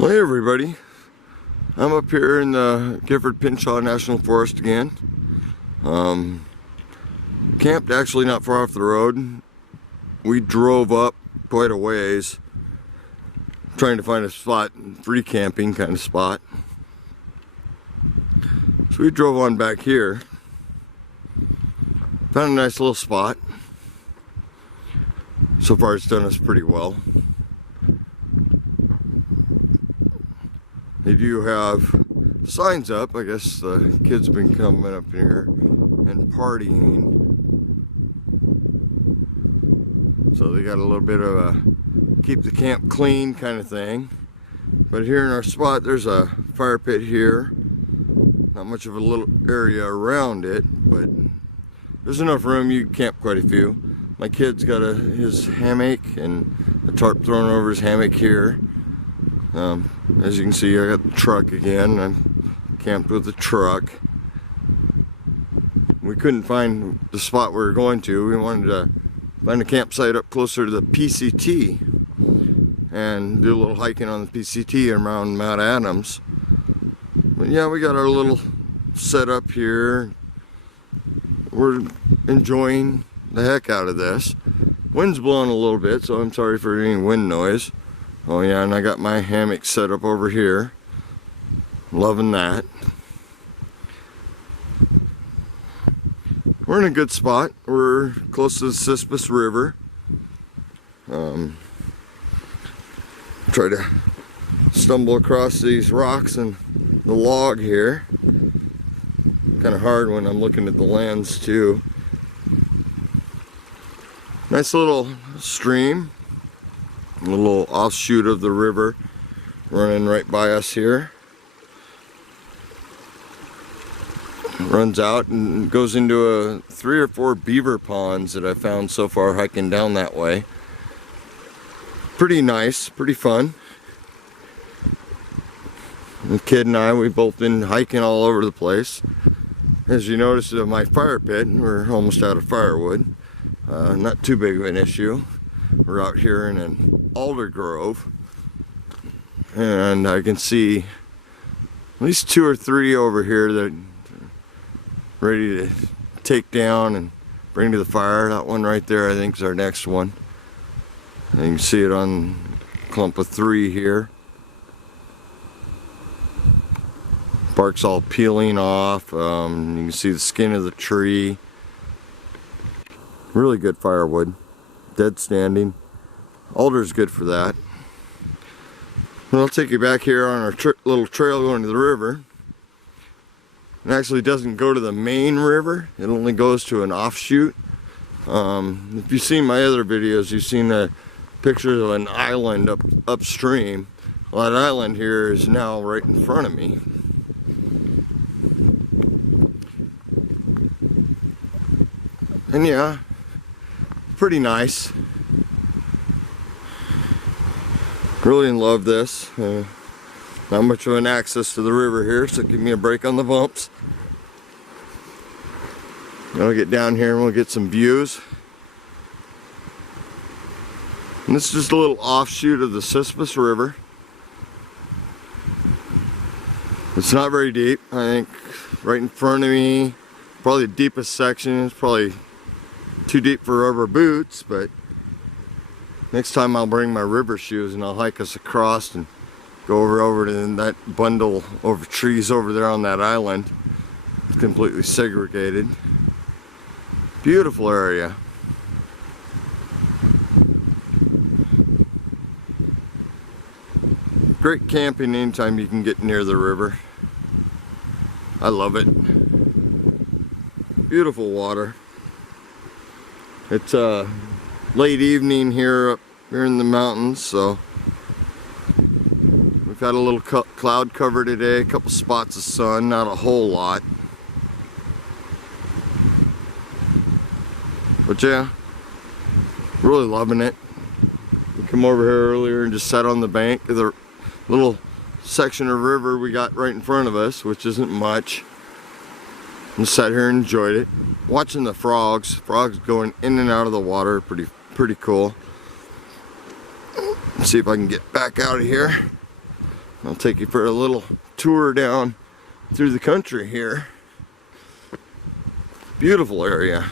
Well, hey everybody, I'm up here in the Gifford-Pinchot National Forest again. Camped actually not far off the road. We drove up quite a ways trying to find a spot, free camping kind of spot. So we drove on back here, found a nice little spot. So far it's done us pretty well. They do have signs up. I guess the kids have been coming up here and partying. So they got a little bit of a keep the camp clean kind of thing. But here in our spot, there's a fire pit here. Not much of a little area around it, but there's enough room. You can camp quite a few. My kid's got his hammock and a tarp thrown over his hammock here. As you can see, I got the truck again. I'm camped with the truck. We couldn't find the spot we were going to. We wanted to find a campsite up closer to the PCT and do a little hiking on the PCT around Mount Adams. But yeah, we got our little setup here. We're enjoying the heck out of this. Wind's blowing a little bit, so I'm sorry for any wind noise. Oh yeah, and I got my hammock set up over here. Loving that. We're in a good spot. We're close to the Cispus River. Try to stumble across these rocks and the log here. Kind of hard when I'm looking at the lens too. Nice little stream. A little offshoot of the river running right by us here. Runs out and goes into 3 or 4 beaver ponds that I found so far hiking down that way. Pretty nice, pretty fun. The kid and I, we've both been hiking all over the place. As you notice at my fire pit, we're almost out of firewood. Not too big of an issue. We're out here in an alder grove, and I can see at least 2 or 3 over here that are ready to take down and bring to the fire. That one right there, I think, is our next one. And you can see it on a clump of 3 here. Bark's all peeling off. You can see the skin of the tree. Really good firewood. Dead standing. Alder's good for that. Well, I'll take you back here on our little trail going to the river. It actually doesn't go to the main river. It only goes to an offshoot. If you've seen my other videos, you've seen the pictures of an island upstream. Well, that island here is now right in front of me. And yeah, pretty nice. Really love this. Not much of an access to the river here, so give me a break on the bumps. I'll get down here and we'll get some views. And this is just a little offshoot of the Cispus River. It's not very deep. I think right in front of me, probably the deepest section. It's probably too deep for rubber boots, but next time I'll bring my river shoes and I'll hike us across and go over to that bundle of trees over there on that island. It's completely segregated. Beautiful area. Great camping anytime you can get near the river. I love it. Beautiful water. It's late evening here up here in the mountains, so we've had a little cloud cover today, a couple spots of sun, not a whole lot. But yeah, really loving it. We come over here earlier and just sat on the bank of the little section of river we got right in front of us, which isn't much. And sat here and enjoyed it. Watching the frogs going in and out of the water, pretty cool. Let's see if I can get back out of here. I'll take you for a little tour down through the country here. Beautiful area.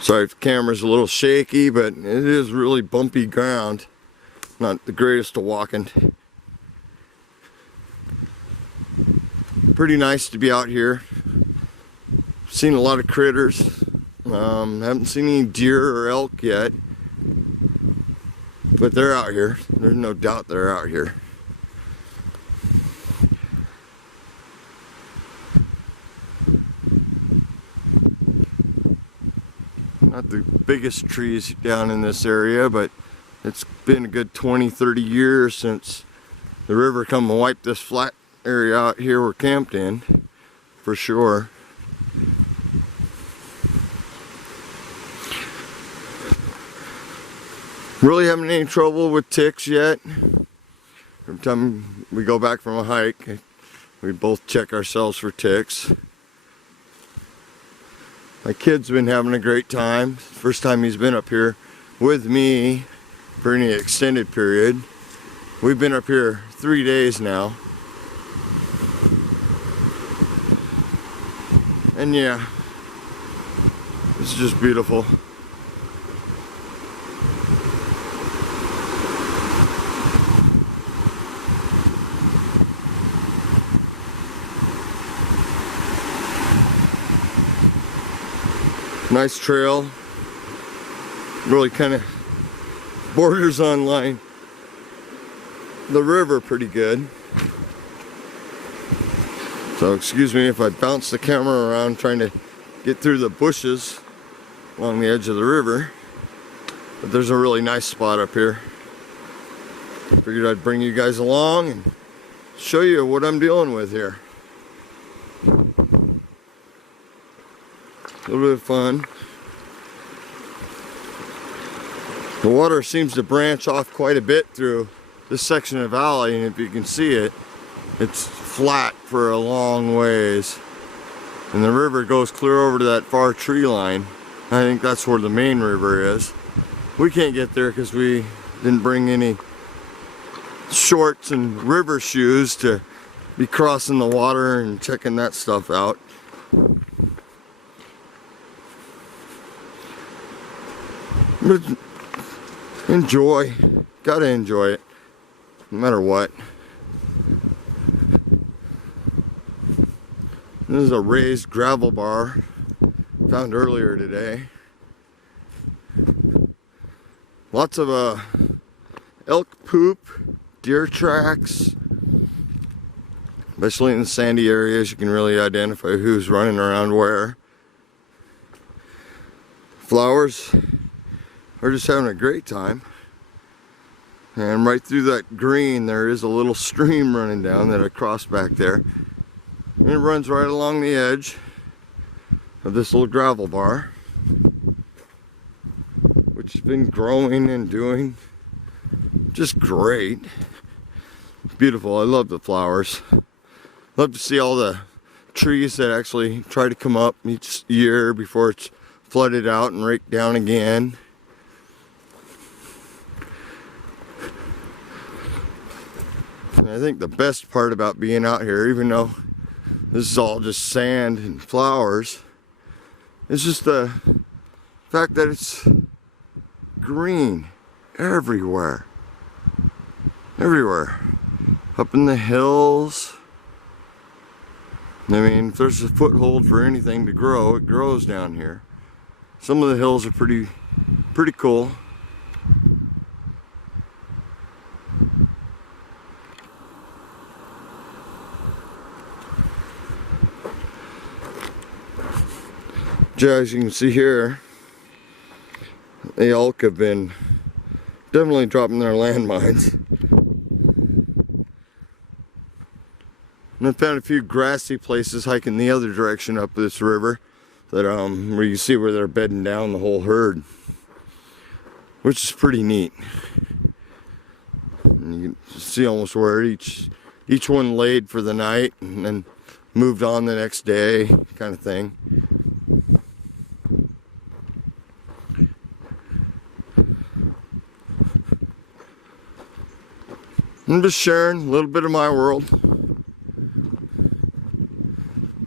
Sorry if the camera's a little shaky, but it is really bumpy ground. Not the greatest to walk in. Pretty nice to be out here. Seen a lot of critters. Haven't seen any deer or elk yet. But they're out here. There's no doubt they're out here. Not the biggest trees down in this area, but it's been a good 20-30 years since the river come and wiped this flat area out here we're camped in, for sure. Really having any trouble with ticks yet. Every time we go back from a hike, we both check ourselves for ticks. My kid's been having a great time. First time he's been up here with me for any extended period. We've been up here 3 days now. And yeah, it's just beautiful. Nice trail. Really kind of borders on line the river pretty good. So excuse me if I bounce the camera around trying to get through the bushes along the edge of the river. But there's a really nice spot up here. Figured I'd bring you guys along and show you what I'm dealing with here. A little bit of fun. The water seems to branch off quite a bit through this section of valley, and if you can see it, it's flat for a long ways. And the river goes clear over to that far tree line. I think that's where the main river is. We can't get there because we didn't bring any shorts and river shoes to be crossing the water and checking that stuff out. But enjoy, gotta enjoy it, no matter what. This is a raised gravel bar found earlier today. Lots of elk poop, deer tracks, especially in the sandy areas. You can really identify who's running around where. Flowers. We're just having a great time. And right through that green there is a little stream running down that I crossed back there. And it runs right along the edge of this little gravel bar, which has been growing and doing just great. Beautiful. I love the flowers. Love to see all the trees that actually try to come up each year before it's flooded out and raked down again. And I think the best part about being out here, even though this is all just sand and flowers, is just the fact that it's green everywhere. Everywhere. Up in the hills. I mean, if there's a foothold for anything to grow, it grows down here. Some of the hills are pretty cool. As you can see here, the elk have been definitely dropping their landmines. And I found a few grassy places hiking the other direction up this river that where you see where they're bedding down the whole herd, which is pretty neat. And you can see almost where each one laid for the night and then moved on the next day, kind of thing. I'm just sharing a little bit of my world.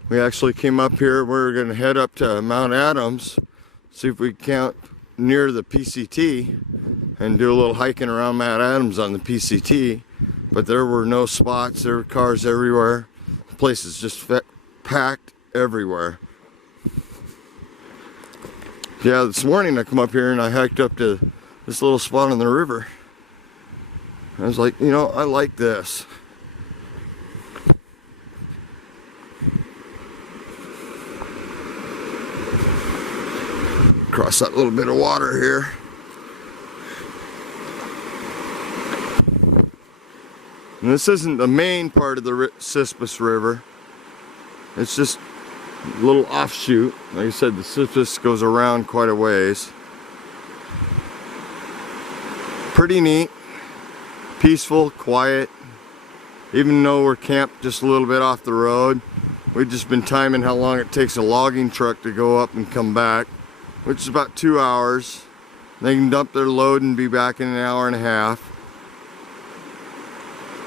We actually came up here. We're going to head up to Mount Adams, see if we can camp near the PCT and do a little hiking around Mount Adams on the PCT. But there were no spots. There were cars everywhere. The place is just packed everywhere. Yeah, this morning I come up here and I hiked up to this little spot on the river. I was like, you know, I like this. Cross that little bit of water here. And this isn't the main part of the Cispus River. It's just a little offshoot. Like I said, the Cispus goes around quite a ways. Pretty neat. Peaceful, quiet. Even though we're camped just a little bit off the road, we've just been timing how long it takes a logging truck to go up and come back, which is about 2 hours. They can dump their load and be back in an hour and a half.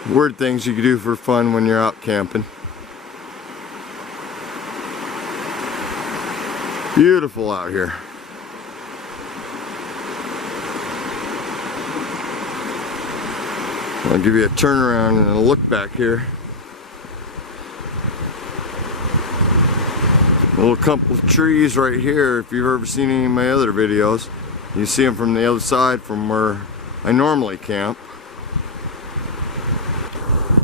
Weird things you can do for fun when you're out camping. Beautiful out here. I'll give you a turnaround and a look back here. A little clump of trees right here. If you've ever seen any of my other videos, you see them from the other side from where I normally camp.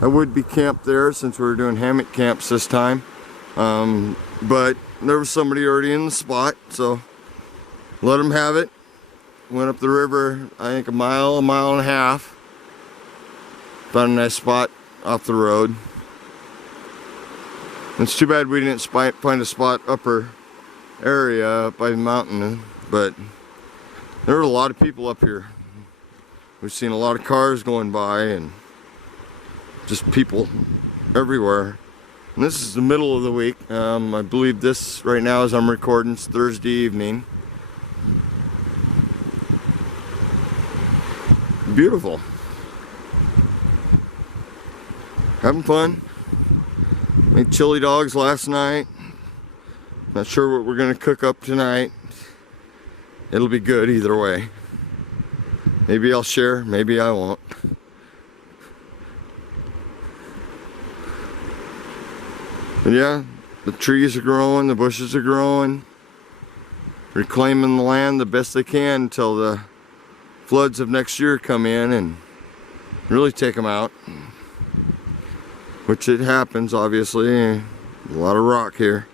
I would be camped there since we were doing hammock camps this time, but there was somebody already in the spot, so let them have it. Went up the river, I think a mile and a half. Found a nice spot off the road. It's too bad we didn't find a spot upper area up by the mountain, but there were a lot of people up here. We've seen a lot of cars going by and just people everywhere. And this is the middle of the week. I believe this right now as I'm recording, it's Thursday evening. Beautiful. Having fun. Made chili dogs last night. Not sure what we're gonna cook up tonight. It'll be good either way. Maybe I'll share, maybe I won't. But yeah, the trees are growing, the bushes are growing. Reclaiming the land the best they can until the floods of next year come in and really take them out. Which it happens, obviously. A lot of rock here.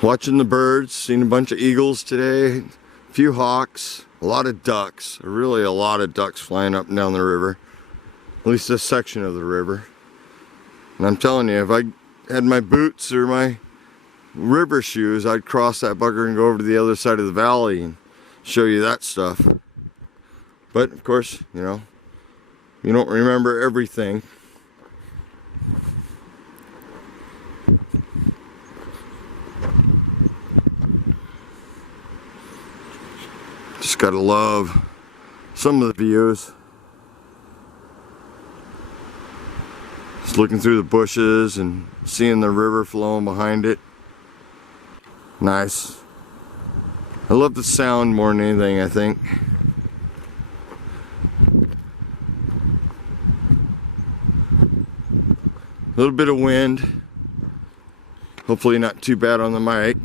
Watching the birds, seen a bunch of eagles today, a few hawks, a lot of ducks, really a lot of ducks flying up and down the river. At least this section of the river. And I'm telling you, if I had my boots or my river shoes, I'd cross that bugger and go over to the other side of the valley and show you that stuff. But of course, you know, you don't remember everything. Just gotta love some of the views. Just looking through the bushes and seeing the river flowing behind it. Nice. I love the sound more than anything, I think. A little bit of wind. Hopefully not too bad on the mic.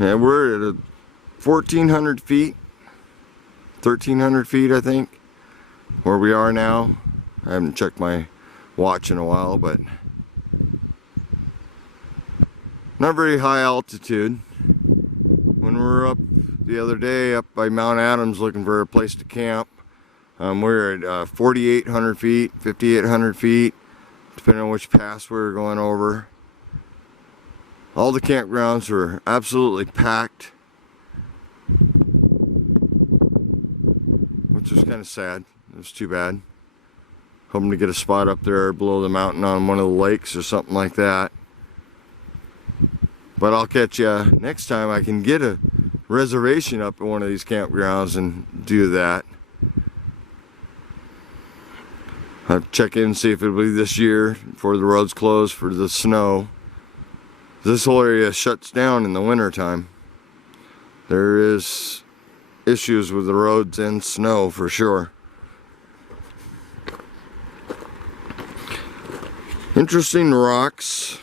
Yeah, we're at 1,400 feet, 1,300 feet, I think, where we are now. I haven't checked my watch in a while, but not very high altitude. When we were up the other day, up by Mount Adams looking for a place to camp, We're at 4,800 feet, 5,800 feet, depending on which pass we were going over. All the campgrounds were absolutely packed, which was kind of sad. It was too bad. Hoping to get a spot up there below the mountain on one of the lakes or something like that. But I'll catch you next time I can get a reservation up at one of these campgrounds and do that. I'll check in and see if it'll be this year before the roads close for the snow. This whole area shuts down in the winter time. There is issues with the roads and snow for sure. Interesting rocks.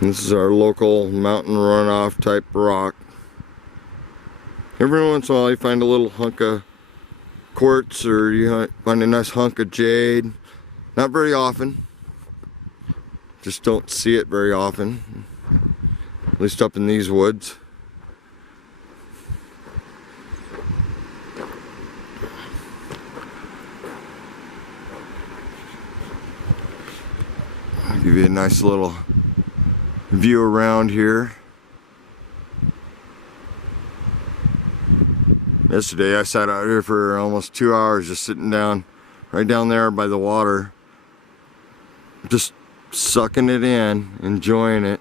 This is our local mountain runoff type rock. Every once in a while you find a little hunk of quartz, or you find a nice hunk of jade. Not very often. Just don't see it very often. At least up in these woods. I'll give you a nice little view around here. Yesterday I sat out here for almost 2 hours just sitting down, right down there by the water, just sucking it in, enjoying it.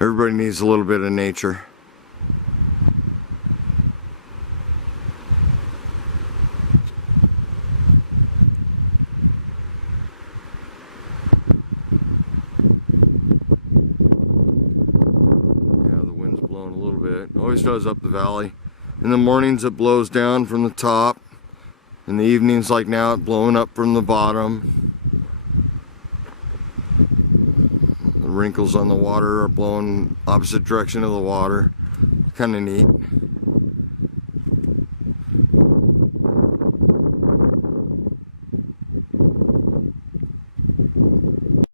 Everybody needs a little bit of nature. Blowing a little bit. Always does up the valley. In the mornings it blows down from the top. In the evenings like now it's blowing up from the bottom. The wrinkles on the water are blowing opposite direction of the water. Kind of neat.